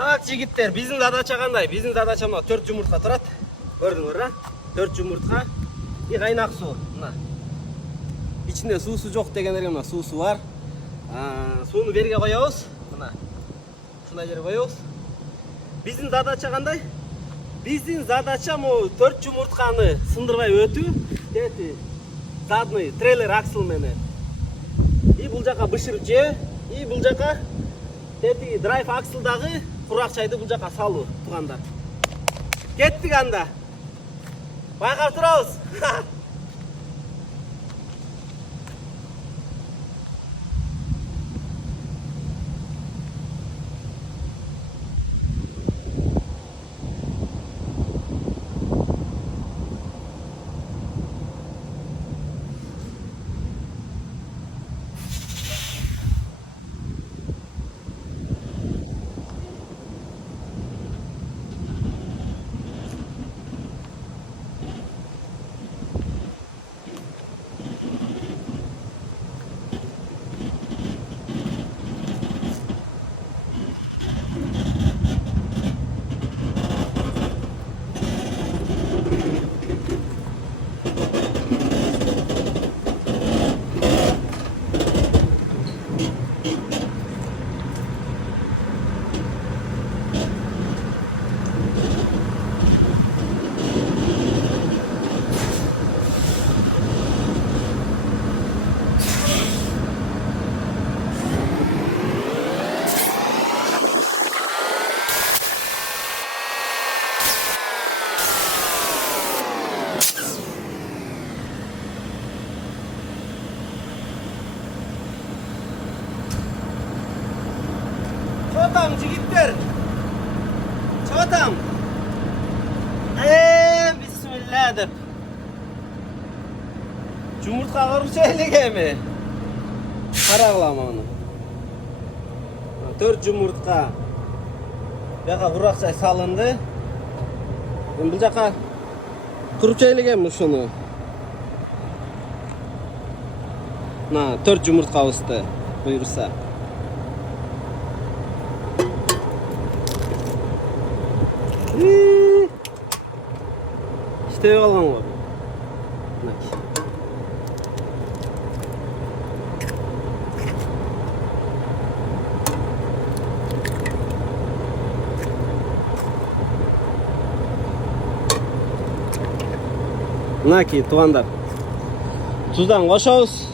Так жигиттер, биздин задача кандай? Биздин задача мына 4 жумуртка турат. Көрдүңөр, а? 4 жумуртка и кайнак суу. Мына. İçinde suusu жок дегендерге мына суусу бар. Сууну берге коебуз. Мына. Ушундай жерге коебуз. Биздин задача кандай? Биздин задача могу 4 жумуртканы сындырбай өтүү. Тети задний трейлер аксел менен. И бул жака бышырып жөө. И бул жака тети драйв акселдагы курак чайды бул жака салуу, туугандар. Кеттик анда. Байкап турабыз. Çatam jigitler. Çatam. Bismillah dep. Jumurtka kırıp elege Kara kılama onu. 4 jumurtka. Jaka kurak çay salındı. Bu jaka kırıp elege şunu. 4 jumurtka usta buyursa. İşte kalgan var. Naki tuğanlar. Tuzdan koşuyoruz.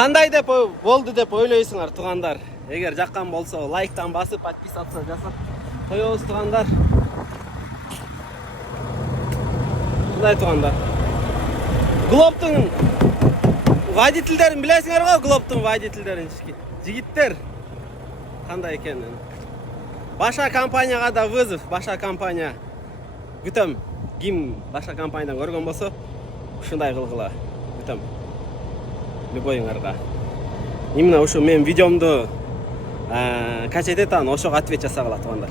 Кандай деп болду деп ойлойсуңар туугандар. Эгер жаккан болсо лайктан басып, подписаться жасап коебуз туугандар. Мындай туугандар. Глобтун водительдерин билесиңер го, Глобтун водительдерин жигиттер. Кандай экенин. Башка компанияга да вызов, башка компания. Күтөм, ким башка компаниядан көргөн болсо, ушундай кылгыла. Күтөм. Любойыңарга. Именно ошо мен видеомду качать этан, ошого ответ жасагыла туугандар.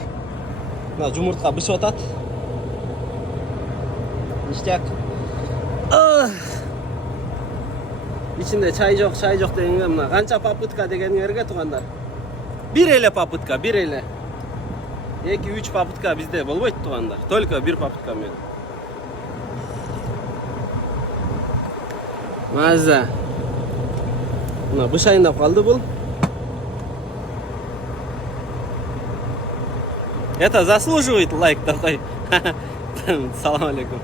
Мына жумуртка бышып атат. Ништяк. Ичинде чай жок дегенге мына канча попытка дегениңерге туугандар. Бир эле попытка, бир эле. 2-3 попытка бизде болбойт туугандар. Только бир попытка менен. Маза. Мына бышайындап калды бул. Это заслуживает лайк такой. Салам алейкум.